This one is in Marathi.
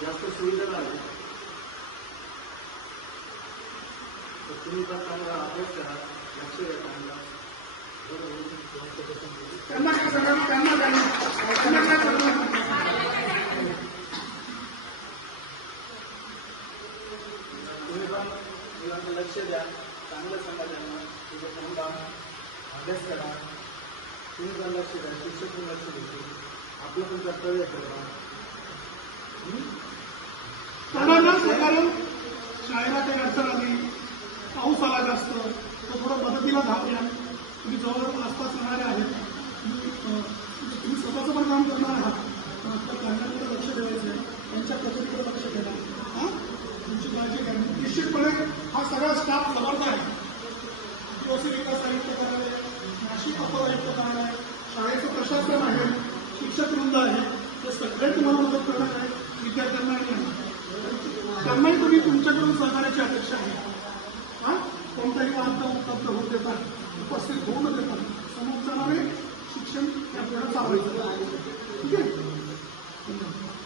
जास्त सुविधा नाही, तर तुम्ही पण चांगला अभ्यास करा, लक्ष द्या चांगला. त्यांना काय सांगा, त्यांना काय तुम्ही पण मुलांचं लक्ष द्या, चांगलं सांगा त्यांना, तुझं थांबा, अभ्यास करा. तुम्ही पण लक्ष द्या, शिक्षक पण लक्ष देतील, आपलं पण कर्तव्य करा. कारण शाळेला काही अडचण आली, पाऊस आला जास्त, तर थोडं मदतीला धाव द्या. तुम्ही जवळ आसपास येणारे आहेत, तुम्ही स्वतःचं पण काम करणार आहात, तर त्यांच्याकडे लक्ष द्यायचं आहे, त्यांच्या प्रगतीकडे लक्ष द्या. हां, तुमची काळजी घ्या. निश्चितपणे हा सगळा स्टाफ जबाबदार आहे. ओसी विकास आयुक्त कार्यालय, नाशिक अपर आयुक्त कार्यालय, शाळेचं प्रशासन आहे, शिक्षक वृंद आहे, हे सगळे तुम्हाला मदत करणार आहे, विद्यार्थ्यांना आणि त्यांनाही तुम्ही तुमच्याकडून सहकार्याची अपेक्षा आहे. हां, कोणताही वाहन उपलब्ध होत देतात, उपस्थित होऊन देतात, समोरच्याने शिक्षण या पुढे चालवायचं. ठीक आहे.